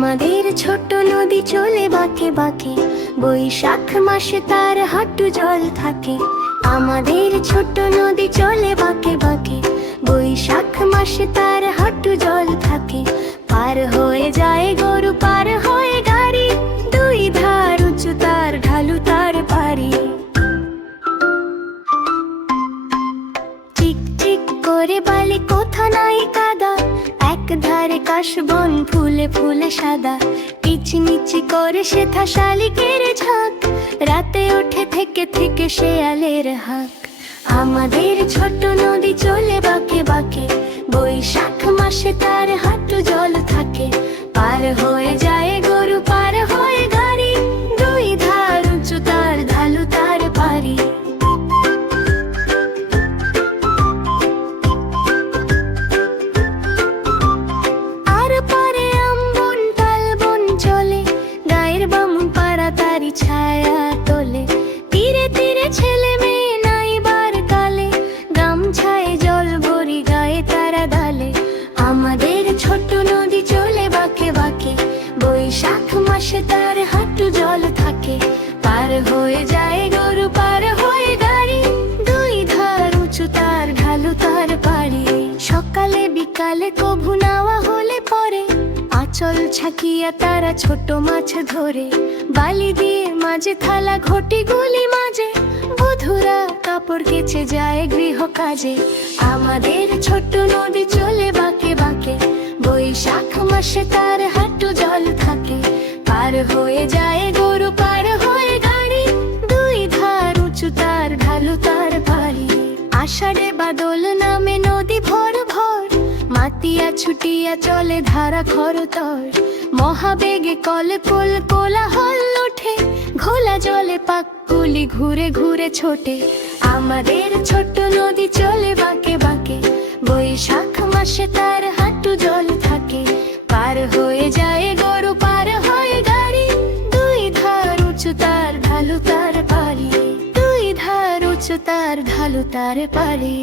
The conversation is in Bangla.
আমাদের ছোট নদী চলে বাঁকে বাঁকে, বৈশাখ মাসে তার হাঁটু জল থাকে। আমাদের ছোট নদী চলে বাঁকে বাঁকে, বৈশাখ মাসে তার হাঁটু জল থাকে। পার হয়ে যায় গরু, পার হয়ে গাড়ি, দুই ধার উঁচু তার, ঢালু তার পারি। চিক চিক করে বালি, কোথা নাই কাদা, এক ধারে কাশবন ফুলে ফুলে সাদা। কিচমিচি করে সেথা শালিকের ঝাঁক, রাতে ওঠে থেকে থেকে শেয়ালের হাঁক। আমাদের ছোট নদী চলে বাঁকে বাঁকে, বৈশাখ মাসে তার হাঁটু জল থাকে। পার হয়ে যায় গরু, পার হয়ে গাড়ি, দুই ধার উঁচু তার, ঢালু তার পারি। আর পারে আমবন তালবন চলে, গায়ের বামুন পাড়া তারি ছায়া তোলে। তীরে তীরে ছেলে মেয়ে নাইবার কালে, গামছায় জল ভরি গায়ে তারা ডালে। আমাদের ছোট নদী চলে বাঁকে বাঁকে, বৈশাখ মাসে তার হাঁটু জল থাকে। পার হয়ে যায় গরু, পার হয়ে গাড়ি, দুই ধার উঁচু তার, ঢালু তার পারি। সকালে বিকালে কভু নাওয়া হলে পরে, আঁচল ছাকিয়া তারা ছোট মাছ ধরে। বালি দিয়ে মাঝে থালা ঘটি গুলি মাঝে, বধুরা কাপড় কেচে যায় গৃহ কাজে। আমাদের ছোট নদী চলে বাঁকে বাঁকে, বৈশাখ মাসে তার হাঁটু জল থাকে। পার হয়ে যায় গরু, পার হয়ে গাড়ি, দুই ধার উঁচু তার, ঢালু তার পারি। আষাঢ়ে বাদল নামে নদী ভর ভর, মাতিয়া ছুটিয়া চলে ধারা খরতর। মহাবেগে কলে কল কোলাহল ওঠে, ঘোলা জলে পাককুলি ঘুরে ঘুরে ছোটে। আমাদের ছোট নদী চলে বাঁকে বাঁকে, বৈশাখ মাসে তার হাঁটু জল থাকে। পার হয়ে যায় গরু, পার হয়ে গাড়ি, দুই ধার উঁচু তার, ঢালু তার পারি। দুই ধার উঁচু তার, ঢালু তার পারি।